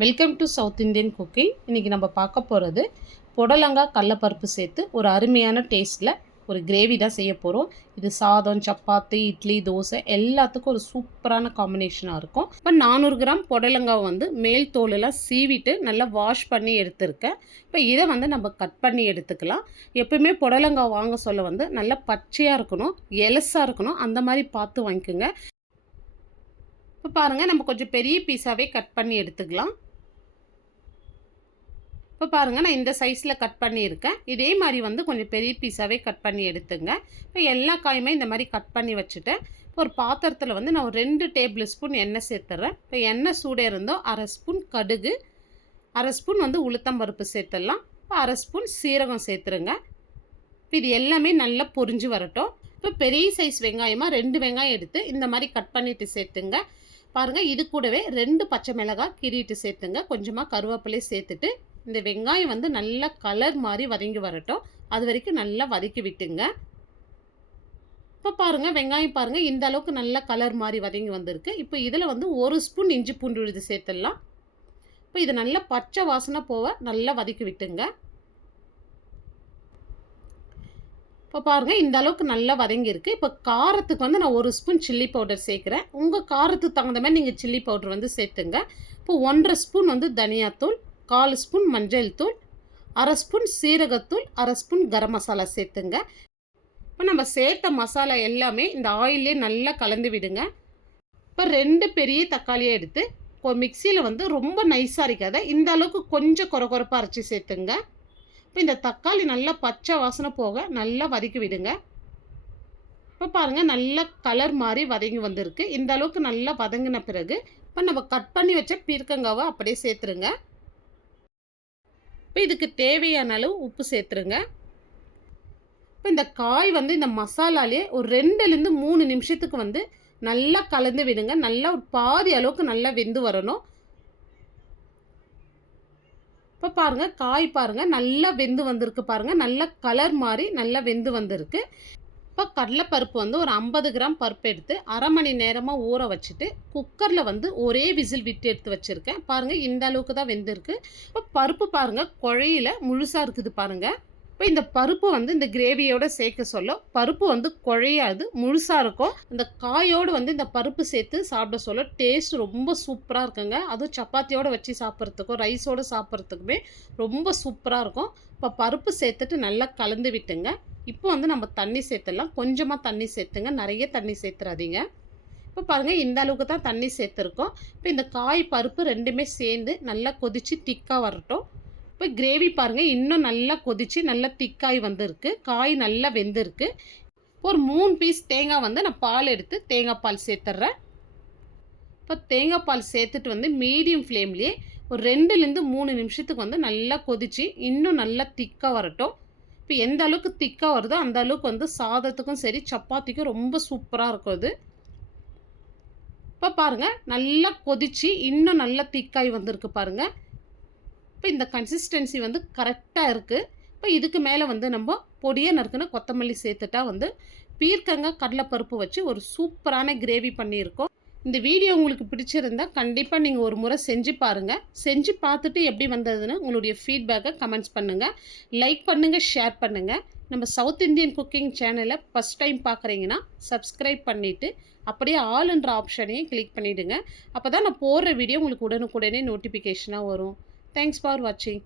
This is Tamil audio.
Welcome to south Indian cooking. இன்றைக்கி நம்ம பார்க்க போகிறது புடலங்காய் கடலப்பருப்பு சேர்த்து ஒரு அருமையான டேஸ்ட்டில் ஒரு கிரேவி தான் செய்ய போகிறோம். இது சாதம், சப்பாத்தி, இட்லி, தோசை எல்லாத்துக்கும் ஒரு சூப்பரான காம்பினேஷனாக இருக்கும். இப்போ 400 கிராம் புடலங்காய் மேல் தோலெல்லாம் சீவிட்டு நல்லா வாஷ் பண்ணி எடுத்துருக்கேன். இப்போ இதை நம்ம கட் பண்ணி எடுத்துக்கலாம். எப்பவுமே புடலங்காய் வாங்க சொல்ல நல்லா பச்சையாக இருக்கணும், எலசாக இருக்கணும், அந்த மாதிரி பார்த்து வாங்கிக்கோங்க. இப்போ பாருங்கள், நம்ம கொஞ்சம் பெரிய பீஸாகவே கட் பண்ணி எடுத்துக்கலாம். இப்போ பாருங்கள், நான் இந்த சைஸில் கட் பண்ணியிருக்கேன். இதே மாதிரி கொஞ்சம் பெரிய பீஸாகவே கட் பண்ணி எடுத்துங்க. இப்போ எல்லா காயுமே இந்த மாதிரி கட் பண்ணி வச்சுட்டேன். இப்போ ஒரு பாத்திரத்தில் நான் ஒரு 2 டேபிள் ஸ்பூன் எண்ணெய் சேர்த்துட்றேன். இப்போ எண்ணெய் சூடே இருந்தோ 1/2 ஸ்பூன் கடுகு, 1/2 ஸ்பூன் உளுத்தம்பருப்பு சேர்த்துடலாம். இப்போ 1/2 ஸ்பூன் சீரகம் சேர்த்துருங்க. இப்போ இது எல்லாமே நல்லா பொரிஞ்சு வரட்டும். இப்போ பெரிய சைஸ் வெங்காயமாக 2 வெங்காயம் எடுத்து இந்த மாதிரி கட் பண்ணிவிட்டு சேர்த்துங்க. பாருங்கள், இது கூடவே 2 பச்சை மிளகாய் கீறிட்டு சேர்த்துங்க. கொஞ்சமாக கருவேப்பிலை சேர்த்துட்டு இந்த வெங்காயம் நல்லா கலர் மாதிரி வதங்கி வரட்டும். அது வரைக்கும் நல்லா வதக்கி விட்டுங்க. இப்போ பாருங்கள், வெங்காயம் பாருங்கள் இந்த அளவுக்கு நல்லா கலர் மாதிரி வதங்கி வந்திருக்கு. இப்போ இதில் 1 ஸ்பூன் இஞ்சி பூண்டு விழுது சேர்த்துடலாம். இப்போ இது நல்லா பச்சை வாசனை போக நல்லா வதக்கி விட்டுங்க. இப்போ பாருங்கள், இந்த அளவுக்கு நல்லா வதங்கியிருக்கு. இப்போ காரத்துக்கு நான் 1 ஸ்பூன் சில்லி பவுடர் சேர்க்குறேன். உங்கள் காரத்துக்கு தகுந்த மாதிரி நீங்கள் சில்லி பவுடர் சேர்த்துங்க. இப்போ 1/2 ஸ்பூன் தனியாத்தூள், 1/4 ஸ்பூன் மஞ்சள் தூள், 1/2 ஸ்பூன் சீரகத்தூள், 1/2 ஸ்பூன் கரம் மசாலா சேர்த்துங்க. இப்போ நம்ம சேர்த்த மசாலா எல்லாமே இந்த ஆயிலே நல்லா கலந்து விடுங்க. இப்போ 2 பெரிய தக்காளியை எடுத்து மிக்சியில் ரொம்ப நைஸாக அரைக்காத, இந்த அளவுக்கு கொஞ்சம் கொரகொரப்பாக அரைச்சி சேர்த்துங்க. இப்போ இந்த தக்காளி நல்லா பச்சை வாசனை போக நல்லா வதக்கி விடுங்க. இப்போ பாருங்கள், நல்லா கலர் மாதிரி வதங்கி வந்திருக்கு. இந்த அளவுக்கு நல்லா வதங்கின பிறகு இப்போ நம்ம கட் பண்ணி வச்ச பீர்க்கங்காவை அப்படியே சேர்த்துருங்க. இப்போ இதுக்கு தேவையான அளவு உப்பு சேர்த்துருங்க. இப்போ இந்த காய் இந்த மசாலாலே ஒரு 2லேருந்து 3 நிமிஷத்துக்கு நல்லா கலந்து விடுங்க. நல்லா ஒரு பாதி அளவுக்கு நல்லா வெந்து வரணும். இப்போ பாருங்கள், காய் பாருங்கள் நல்லா வெந்து வந்திருக்கு. பாருங்கள், நல்லா கலர் மாதிரி நல்லா வெந்து வந்திருக்கு. இப்போ கடலைப்பருப்பு ஒரு 50 கிராம் பருப்பு எடுத்து 1/2 மணி நேரமாக ஊற வச்சுட்டு குக்கரில் ஒரே விசில் விட்டு எடுத்து வச்சுருக்கேன். பாருங்கள், இந்த அளவுக்கு தான் வெந்திருக்கு. இப்போ பருப்பு பாருங்கள் குழையில முழுசாக இருக்குது பாருங்கள். இப்போ இந்த பருப்பு இந்த கிரேவியோடு சேர்க்க சொல்ல பருப்பு குழையாது, முழுசாக இருக்கும். இந்த காயோடு இந்த பருப்பு சேர்த்து சாப்பிட சொல்ல டேஸ்ட் ரொம்ப சூப்பராக இருக்குங்க. அதுவும் சப்பாத்தியோடு வச்சு சாப்பிட்றதுக்கும் ரைஸோடு சாப்பிட்றதுக்குமே ரொம்ப சூப்பராக இருக்கும். இப்போ பருப்பு சேர்த்துட்டு நல்லா கலந்து விட்டுங்க. இப்போ நம்ம தண்ணி சேர்த்துடலாம். கொஞ்சமாக தண்ணி சேர்த்துங்க, நிறைய தண்ணி சேர்த்துறாதீங்க. இப்போ பாருங்கள், இந்த அளவுக்கு தான் தண்ணி சேர்த்துருக்கோம். இப்போ இந்த காய் பருப்பு ரெண்டுமே சேர்ந்து நல்லா கொதித்து திக்காக வரட்டும். இப்போ கிரேவி பாருங்கள் இன்னும் நல்லா கொதித்து நல்லா திக்காய் வந்திருக்கு. காய் நல்லா வெந்திருக்கு. ஒரு 3 பீஸ் தேங்காய் நான் பால் எடுத்து தேங்காய் பால் சேர்த்துட்றேன். இப்போ தேங்காய் பால் சேர்த்துட்டு மீடியம் ஃப்ளேம்லேயே ஒரு 2லேருந்து 3 நிமிஷத்துக்கு நல்லா கொதித்து இன்னும் நல்லா திக்காக வரட்டும். இப்போ எந்த அளவுக்கு திக்காக வருதோ அந்த அளவுக்கு சாதத்துக்கும் சரி சப்பாத்திக்கும் ரொம்ப சூப்பராக இருக்கும் இது. இப்போ பாருங்கள், நல்லா கொதித்து இன்னும் நல்லா திக்காய் வந்திருக்கு பாருங்கள். இப்போ இந்த கன்சிஸ்டன்சி கரெக்டாக இருக்குது. இப்போ இதுக்கு மேலே நம்ம பொடியை நறுக்குன்னு கொத்தமல்லி சேர்த்துட்டா பீர்க்கங்காய் கடலைப்பருப்பு வச்சு ஒரு சூப்பரான கிரேவி பண்ணியிருக்கோம். இந்த வீடியோ உங்களுக்கு பிடிச்சிருந்தால் கண்டிப்பாக நீங்கள் ஒரு முறை செஞ்சு பாருங்கள். செஞ்சு பார்த்துட்டு எப்படி வந்ததுன்னு உங்களுடைய ஃபீட்பேக்கை கமெண்ட்ஸ் பண்ணுங்கள். லைக் பண்ணுங்கள், ஷேர் பண்ணுங்கள். நம்ம சவுத் இந்தியன் குக்கிங் சேனலை ஃபஸ்ட் டைம் பார்க்குறீங்கன்னா சப்ஸ்கிரைப் பண்ணிவிட்டு அப்படியே ஆல்ன்ற ஆப்ஷனையும் கிளிக் பண்ணிவிடுங்க. அப்போ தான் நான் போடுற வீடியோ உங்களுக்கு உடனுக்குடனே நோட்டிஃபிகேஷனாக வரும். தேங்க்ஸ் ஃபார் வாட்சிங்.